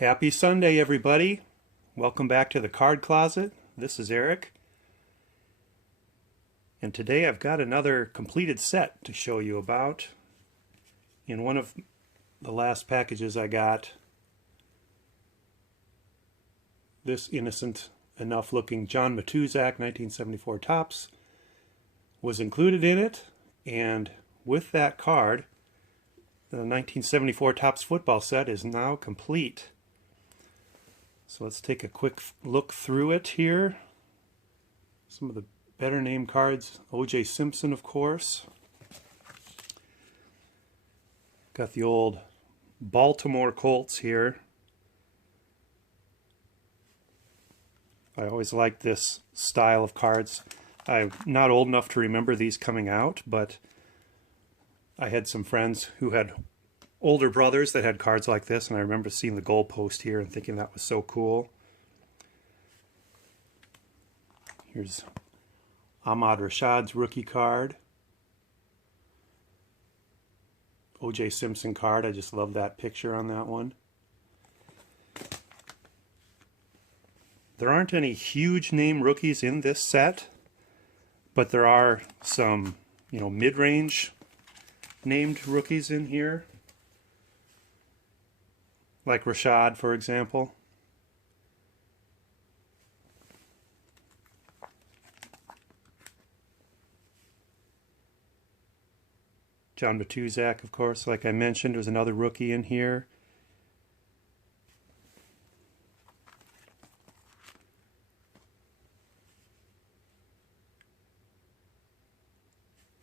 Happy Sunday, everybody. Welcome back to the Card Closet. This is Eric. And today I've got another completed set to show you about. In one of the last packages I got, this innocent enough looking John Matuszak 1974 Topps was included in it. And with that card, the 1974 Topps football set is now complete. So let's take a quick look through it here. Some of the better named cards. O.J. Simpson, of course. Got the old Baltimore Colts here. I always liked this style of cards. I'm not old enough to remember these coming out, but I had some friends who had older brothers that had cards like this, and I remember seeing the goalpost here and thinking that was so cool. Here's Ahmad Rashad's rookie card. O.J. Simpson card. I just love that picture on that one. There aren't any huge name rookies in this set, but there are some, mid-range named rookies in here. Like Rashad, for example. John Matuszak, of course, like I mentioned, was another rookie in here.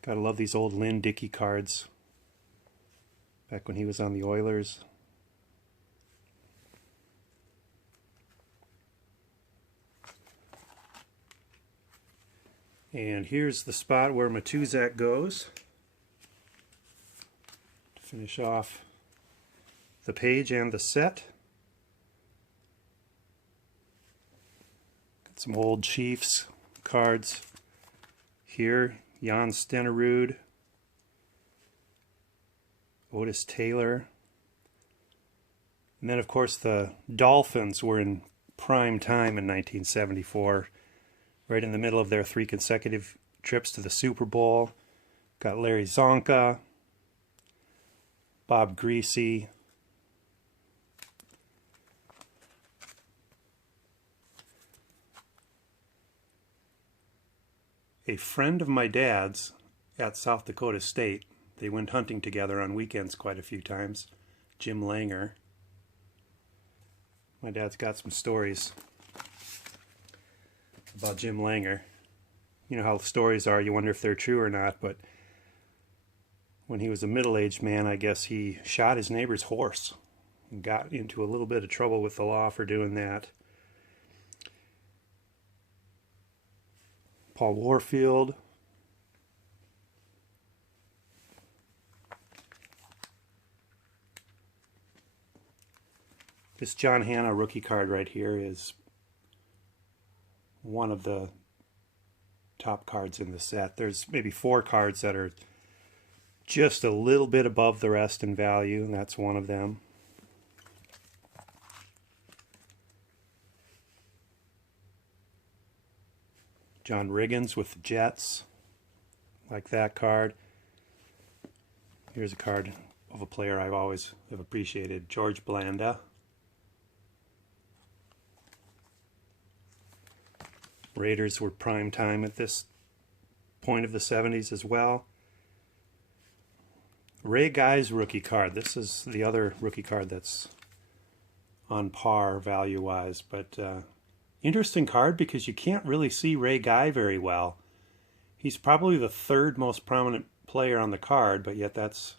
Gotta love these old Lynn Dickey cards. Back when he was on the Oilers. And here's the spot where Matuszak goes to finish off the page and the set. Got some old Chiefs cards here. Jan Stenerud, Otis Taylor. And then, of course, the Dolphins were in prime time in 1974. Right in the middle of their 3 consecutive trips to the Super Bowl. Got Larry Zonka, Bob Greasy, a friend of my dad's at South Dakota State. They went hunting together on weekends quite a few times. Jim Langer. My dad's got some stories about Jim Langer. You know how stories are, you wonder if they're true or not, but when he was a middle-aged man, I guess he shot his neighbor's horse and got into a little bit of trouble with the law for doing that. Paul Warfield. This John Hanna rookie card right here is one of the top cards in the set. There's maybe 4 cards that are just a little bit above the rest in value, and that's one of them. John Riggins with the Jets. Like that card. Here's a card of a player I've always have appreciated, George Blanda. Raiders were prime time at this point of the 70s as well. Ray Guy's rookie card. This is the other rookie card that's on par value-wise, but interesting card because you can't really see Ray Guy very well. He's probably the 3rd most prominent player on the card, but yet that's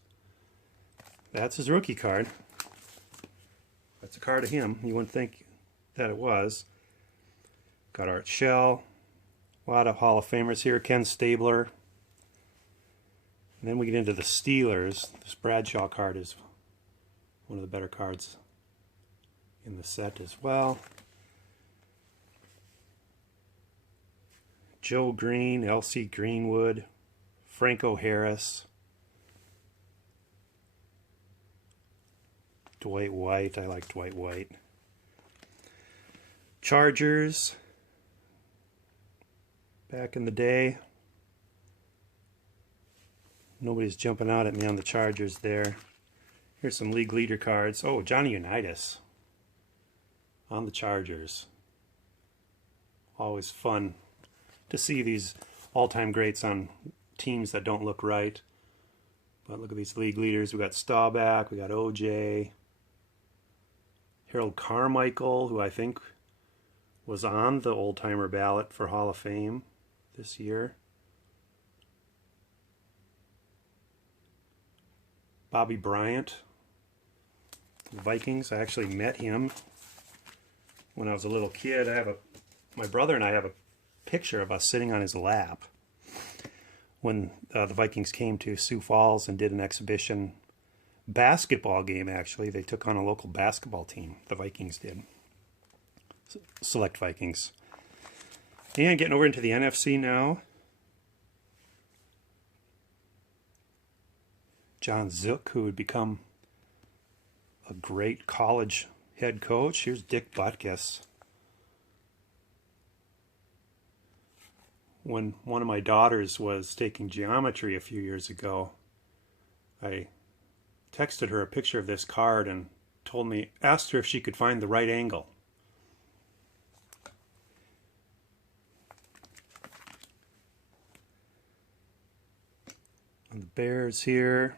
his rookie card. That's a card of him. You wouldn't think that it was. Got Art Shell, a lot of Hall of Famers here, Ken Stabler. And then we get into the Steelers. This Bradshaw card is one of the better cards in the set as well. Joe Green, L.C. Greenwood, Franco Harris, Dwight White. I like Dwight White. Chargers, back in the day. Nobody's jumping out at me on the Chargers there. Here's some league leader cards. Oh, Johnny Unitas on the Chargers. Always fun to see these all-time greats on teams that don't look right. But look at these league leaders. We got Staubach, we got OJ, Harold Carmichael, who I think was on the old-timer ballot for Hall of Fame this year. Bobby Bryant, the Vikings. I actually met him when I was a little kid. My brother and I have a picture of us sitting on his lap when the Vikings came to Sioux Falls and did an exhibition basketball game, actually. They took on a local basketball team, the Vikings did. Select Vikings. And getting over into the NFC now. John Zook, who would become a great college head coach. Here's Dick Butkus. When one of my daughters was taking geometry a few years ago, I texted her a picture of this card and asked her if she could find the right angle. And the Bears here.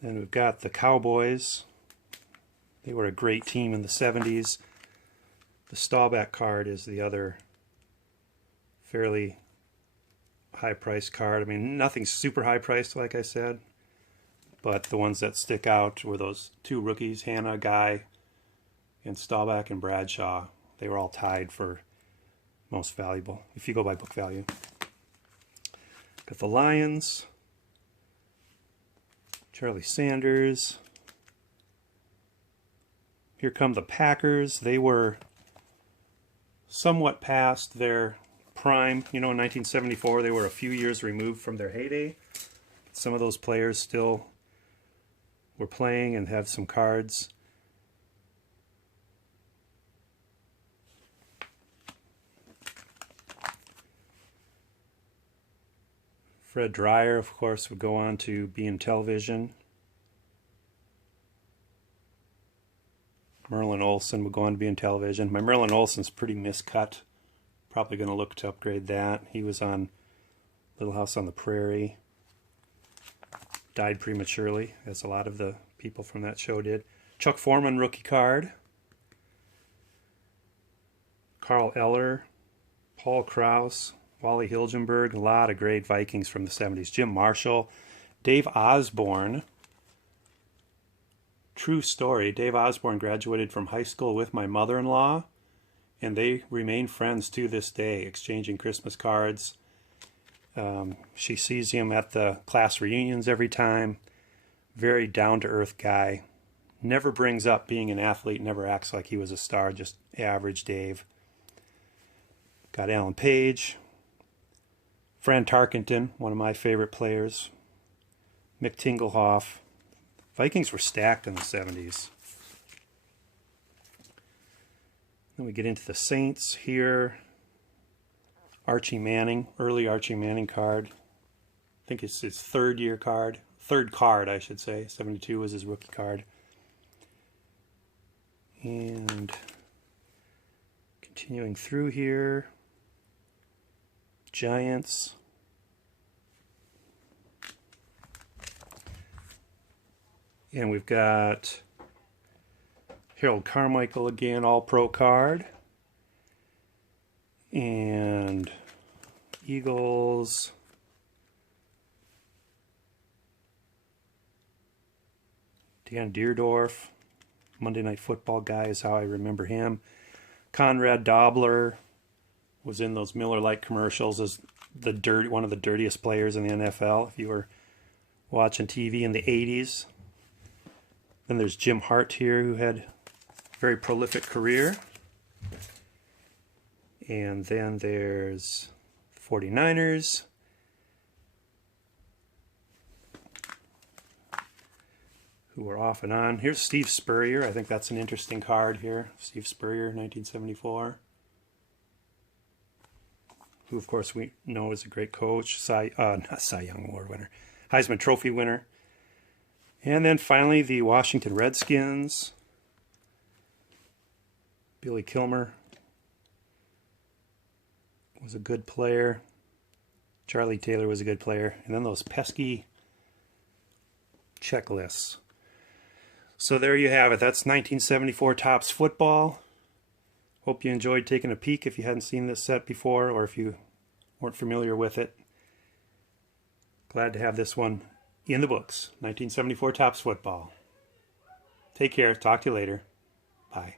Then we've got the Cowboys. They were a great team in the 70s. The Staubach card is the other fairly high-priced card. I mean, nothing super high-priced, like I said, but the ones that stick out were those two rookies, Hanna, Guy, and Staubach and Bradshaw. They were all tied for most valuable, if you go by book value. Got the Lions, Charlie Sanders. Here come the Packers. They were somewhat past their prime. You know, in 1974, they were a few years removed from their heyday. Some of those players still were playing and have some cards. Fred Dryer, of course, would go on to be in television. Merlin Olsen would go on to be in television. My Merlin Olsen's pretty miscut. Probably going to look to upgrade that. He was on Little House on the Prairie. Died prematurely, as a lot of the people from that show did. Chuck Foreman rookie card. Carl Eller, Paul Krause, Wally Hilgenberg, a lot of great Vikings from the 70s. Jim Marshall, Dave Osborne. True story, Dave Osborne graduated from high school with my mother-in-law, and they remain friends to this day, exchanging Christmas cards. She sees him at the class reunions every time. Very down-to-earth guy. Never brings up being an athlete, never acts like he was a star, just average Dave. Got Alan Page. Fran Tarkenton, one of my favorite players. Mick Tingelhoff. Vikings were stacked in the 70s. Then we get into the Saints here. Archie Manning, early Archie Manning card. I think it's his third card, I should say. 72 was his rookie card. And continuing through here. Giants. And we've got Harold Carmichael again, all-pro card. And Eagles. Dan Deerdorf, Monday Night Football guy is how I remember him. Conrad Dobler was in those Miller Lite commercials as one of the dirtiest players in the NFL, if you were watching TV in the 80s. Then there's Jim Hart here, who had a very prolific career. And then there's 49ers. who are off and on. Here's Steve Spurrier. I think that's an interesting card here. Steve Spurrier, 1974. Who, of course, we know is a great coach. Not Cy Young Award winner. Heisman Trophy winner. And then finally, the Washington Redskins. Billy Kilmer was a good player. Charlie Taylor was a good player. And then those pesky checklists. So there you have it. That's 1974 Topps football. Hope you enjoyed taking a peek if you hadn't seen this set before or if you weren't familiar with it. Glad to have this one in the books. 1974 Topps football. Take care. Talk to you later. Bye.